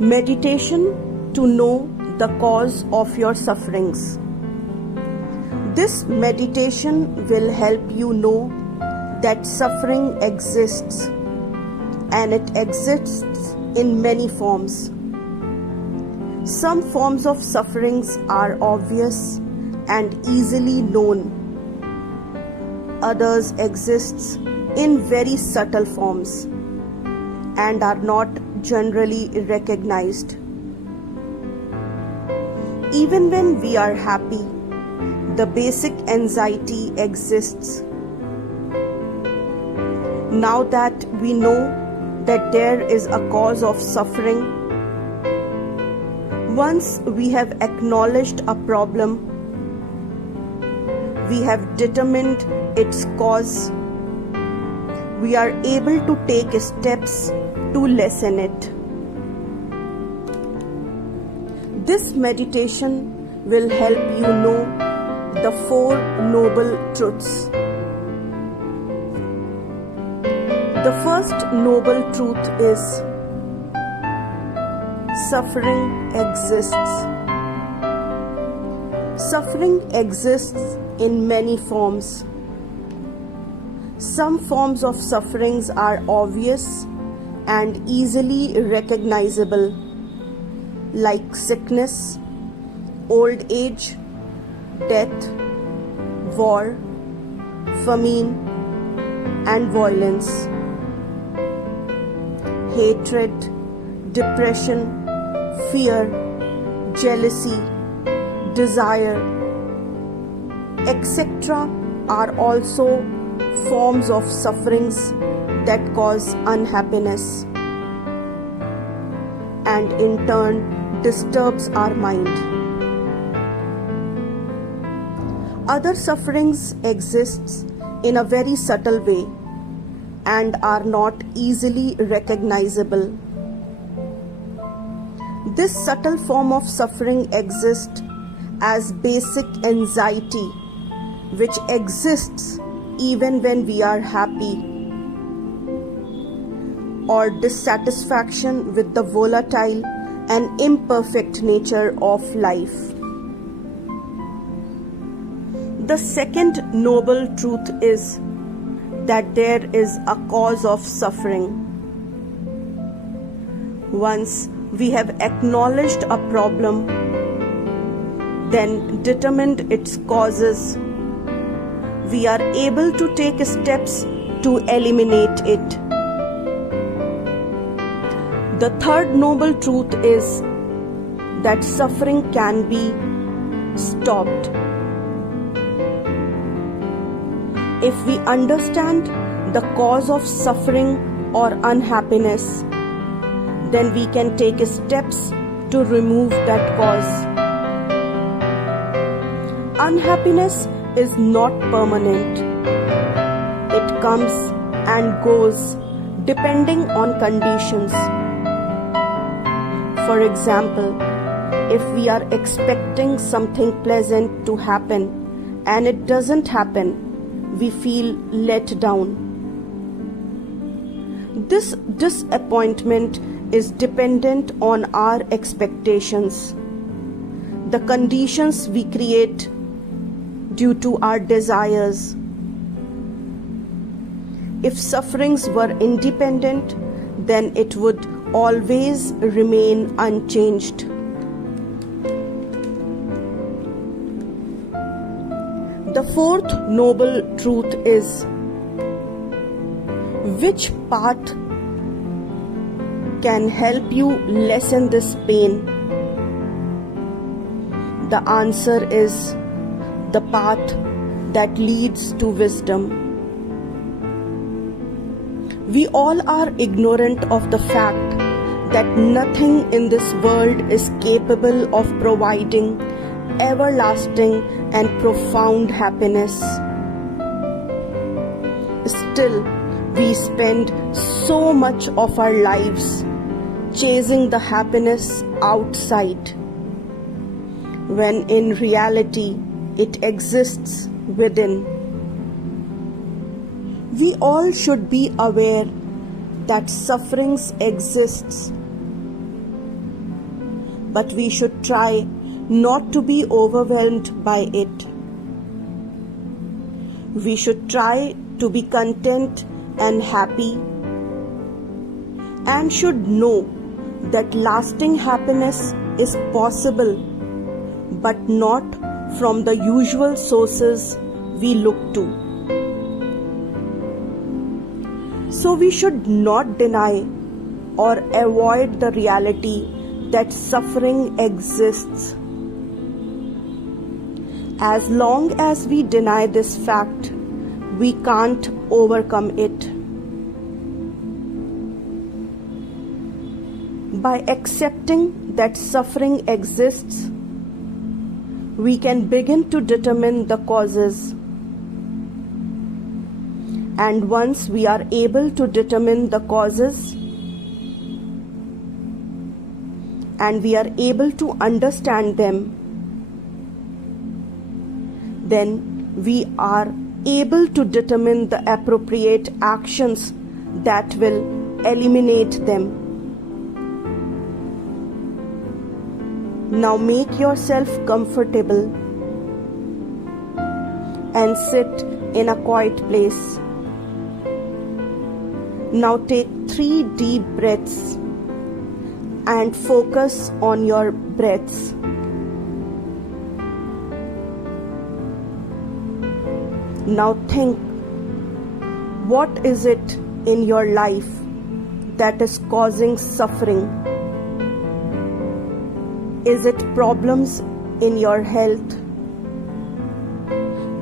Meditation to know the cause of your sufferings. This meditation will help you know that suffering exists, and it exists in many forms. Some forms of sufferings are obvious and easily known. Others exist in very subtle forms and are not generally recognized. Even when we are happy, the basic anxiety exists. Now that we know that there is a cause of suffering, once we have acknowledged a problem, we have determined its cause, we are able to take steps to lessen it. This meditation will help you know the 4 noble truths. The first noble truth is suffering exists. Suffering exists in many forms. Some forms of sufferings are obvious and easily recognizable, like sickness, old age, death, war, famine, and violence, hatred, depression, fear, jealousy, desire, etc. are also forms of sufferings that cause unhappiness and in turn disturbs our mind. Other sufferings exist in a very subtle way and are not easily recognizable. This subtle form of suffering exists as basic anxiety, which exists even when we are happy, or dissatisfaction with the volatile and imperfect nature of life. The second noble truth is that there is a cause of suffering. Once we have acknowledged a problem, then determined its causes, we are able to take steps to eliminate it. The third noble truth is that suffering can be stopped. If we understand the cause of suffering or unhappiness, then we can take steps to remove that cause. Unhappiness is not permanent. It comes and goes depending on conditions. For example, if we are expecting something pleasant to happen and it doesn't happen, we feel let down. This disappointment is dependent on our expectations, the conditions we create due to our desires. If sufferings were independent, then it would always remain unchanged. The fourth noble truth is, which path can help you lessen this pain? The answer is the path that leads to wisdom. We all are ignorant of the fact that nothing in this world is capable of providing everlasting and profound happiness. Still, we spend so much of our lives chasing the happiness outside, when in reality it exists within. We all should be aware that sufferings exists, but we should try not to be overwhelmed by it. We should try to be content and happy, and should know that lasting happiness is possible, but not from the usual sources we look to. So we should not deny or avoid the reality that suffering exists. As long as we deny this fact, we can't overcome it. By accepting that suffering exists, we can begin to determine the causes. And once we are able to determine the causes, and we are able to understand them, then we are able to determine the appropriate actions that will eliminate them. Now make yourself comfortable and sit in a quiet place. Now take 3 deep breaths and focus on your breaths. Now think, what is it in your life that is causing suffering? Is it problems in your health?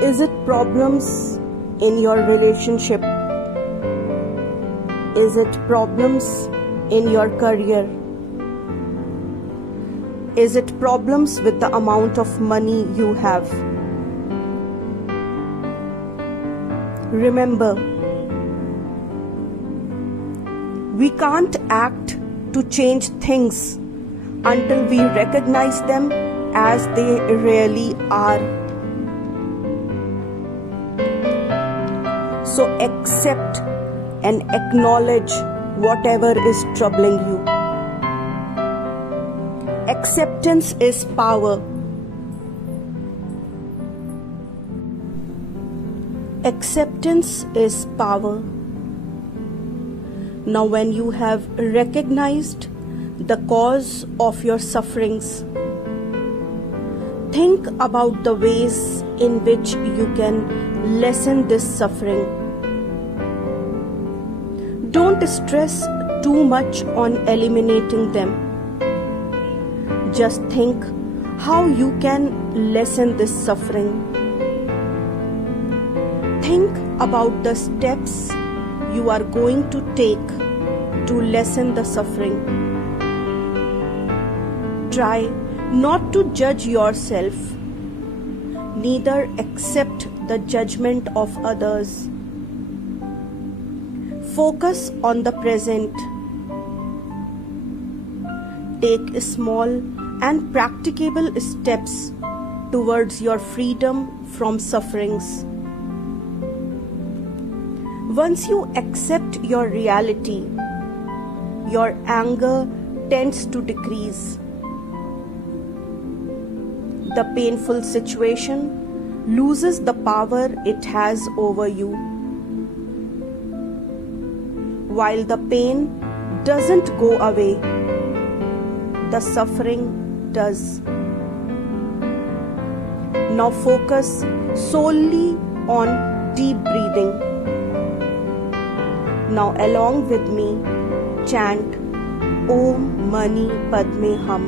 Is it problems in your relationship? Is it problems in your career? Is it problems with the amount of money you have? Remember, we can't act to change things until we recognize them as they really are. So accept and acknowledge whatever is troubling you. Acceptance is power. Acceptance is power. Now, when you have recognized the cause of your sufferings, think about the ways in which you can lessen this suffering. Don't stress too much on eliminating them. Just think how you can lessen this suffering. Think about the steps you are going to take to lessen the suffering. Try not to judge yourself, neither accept the judgment of others. Focus on the present. Take small and practicable steps towards your freedom from sufferings. Once you accept your reality, your anger tends to decrease. The painful situation loses the power it has over you, while the pain doesn't go away, the suffering does. Now focus solely on deep breathing. Now along with me, chant Om Mani Padme Hum.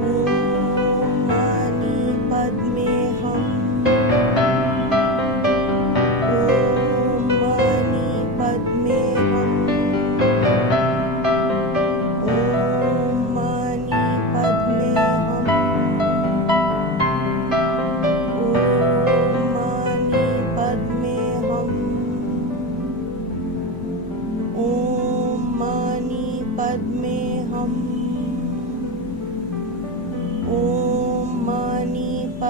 Om